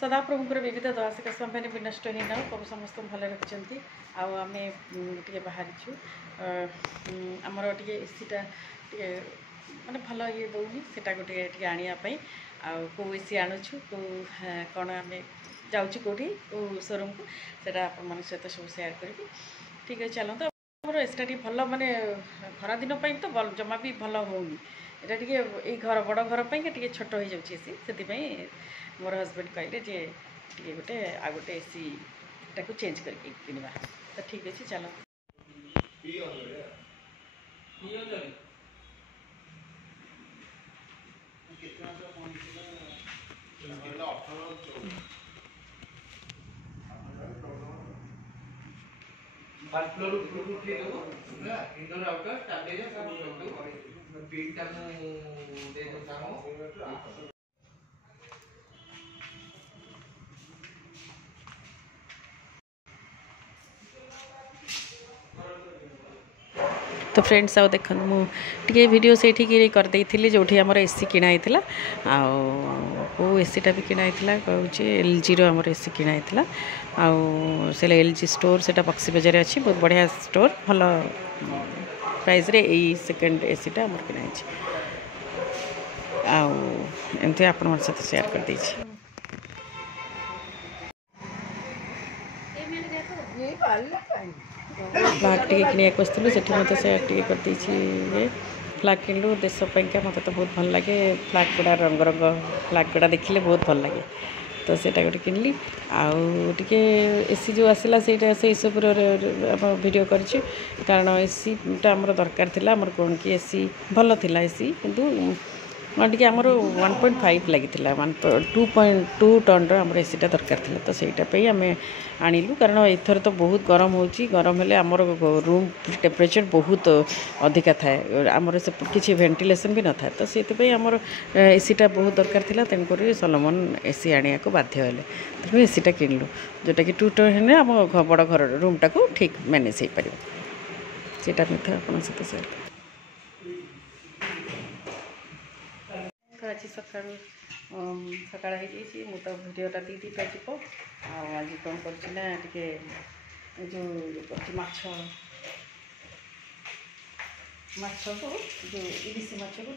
सदाप्रभुଙ୍କର विविध दयासिक संपन्न विनष्ट ही ना प्रभु समस्त भले रखिंट आम टे बाहरीचु आमर टे एसीटा टे माने भल ये दौनी से गोटे आने कौ एसी आणुछु कौ कौन आम जाऊँ कौटी कौ शोरूम को सेटा आप सहित सब सेयार करी ठीक है चलते आमर एसीटा भल माने खरा दिन तो जमा भी भल होनी यहाँ टे घर बड़ घर टे छोट हो जाऊँगी एसी से मोर हजबैंड कहले जे टे गोटे आ गोटे एसी टाक चेंज करके किनवा तो ठीक अच्छे चलो तो फ्रेंड्स आउ देख मुझे वीडियो से करदे जो आमर एसी किणाई आउ एसीटा भी किणाई कहूँ एलजी आमर एसी किणाई से एलजी स्टोर से बक्सी बजार अच्छी बहुत बढ़िया स्टोर भल प्राइस रे यही सेकेंड एसीटा आमर किणाई आमती आपण सहित सेयार कर दे फ्लाग टे किणा से मत से करदे फ्लाग किणलु देशपाई मत तो बहुत भल लगे फ्लाग गुड़ा रंग रंग फ्लाग गुड़ा देखिले बहुत भल लगे तो सेटा गोटे किनली आउ टे एसी जो आसला से सब वीडियो करी कारण एसीटा आमर दरकार थिला आमर कौन कि एसी भल थिला एसी किंतु टे आमर 1.5 लगी 2.2 टन आमर एसीटा दरकार थिला तो सेटापी आम आणिलु कारण एथर तो बहुत गरम होची गरम हेले आमर रूम टेम्परेचर बहुत अधिका थाए आमर से किसी वेंटिलेशन भी न था तो से आमर एसीटा बहुत दरकार थिला तेणुक सलोमन एसी आनिया को बाध्य हेले तेणु एसीटा किणलु जोटा कि 2 टन हेले आम बड़ घर रूमटा को ठीक मैनेज हो पार सेटा आप सेयार आज सका सका मु तो भिडटा दी पाइप आज कौन करना जो माछ को जो इलिशी माछ को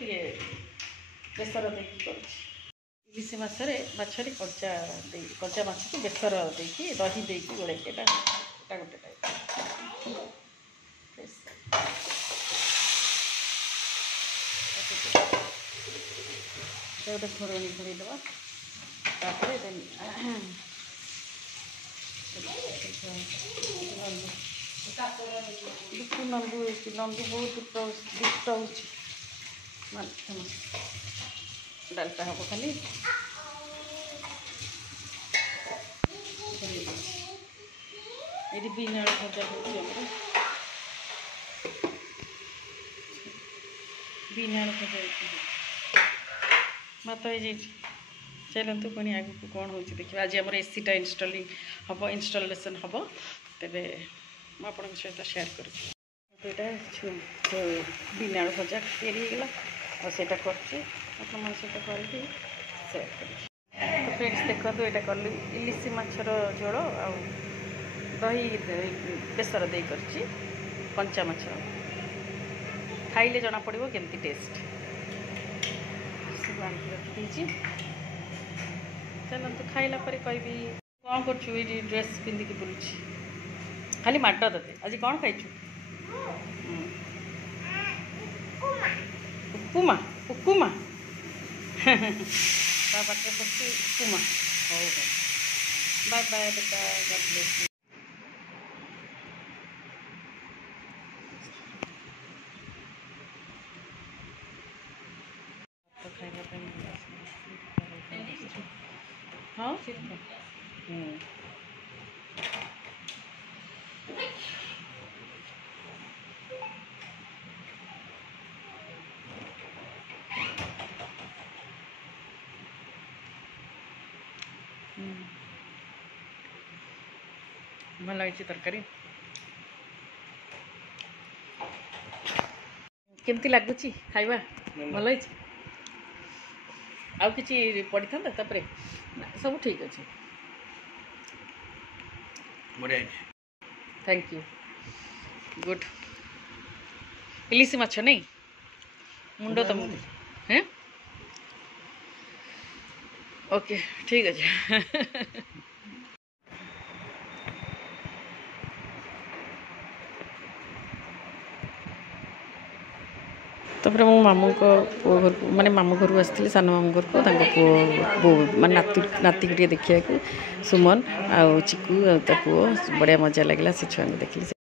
बेसर देखिए इलिशी मछरे मछरी कंचा माछ को बेसर देखिए दही देखिए गोड़े गोटे गोटे घोरणी घोड़ीदेवा नंदू नंदू बहुत दुष्ट हो डालटा हम खाली ये बीन आलू भजा हो बीन आलू भजा मत हो चलतु पुणी आगे कौन हो देखिए आज आम एसीटा इनस्टलिंग हम इनस्टलेशन हम तेरे मुझे सहित सेयार कर बिना आलू भजा तैयारी और सेटा कर सहित करके सेयार कर तो फ्रेंड्स देखो यहाँ कल इलिशी माछर झोल आ दही बेसर दे कंचा माछ खाइले जना पड़ो केमती टेस्ट सब रखी चलते खाइला कहि कौन कर ड्रेस पिंधिकी बुलूँ खाली माड ते आज कौन खाइचु उपमा उपमा पाटे पड़े उपमा हो बाय बाय बेटा गॉड ब्लेस यू तो खाइबा हाँ भल लगी तरकारी केमती लगुच खाइबा भल आउ किछि पड़ी था तापरे सब ठीक अच्छे बढ़िया थैंक यू गुड इलिश माछ नहीं मुंड तुम हैं ओके ठीक अच्छे तापर मो मामू को पुओ घर को माने मामू घर को आसती सान मामू घर को पुओ बो माने नाती को देखा सुमन आ चिकू आ पुओ बढ़िया मजा लगे से छुआ देखी।